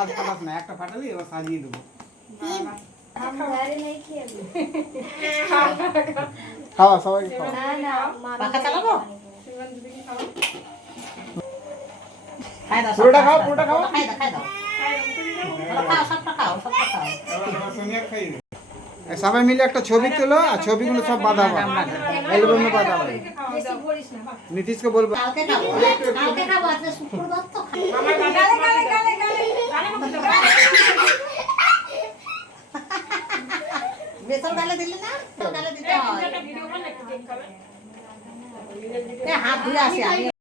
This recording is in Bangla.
আজ ফাটাস না, একটা ফাটালি এবার সাজিয়ে দেবো। খাওয়া সবাই পাখা চালাবো? পুরোটা খাও, পুরোটা খাও। খাই দাও, খাই দাও। খাও, সবটা খাও, সবটা খাও। এবার সোনিয়া খাইয়ে দে। সবাই মিলে একটা ছবি তোলো আর ছবিগুলো সব বাঁধাবো, অ্যালবামে বাঁধাবো। নীতিশকে বলবো কালকে খাবো, কালকে খাবো, আজকে শুক্রবার তো খাবো। বেসন ডালে দিলে না? ডালে দিতে হয়। হাত ধুয়ে আসি আমি।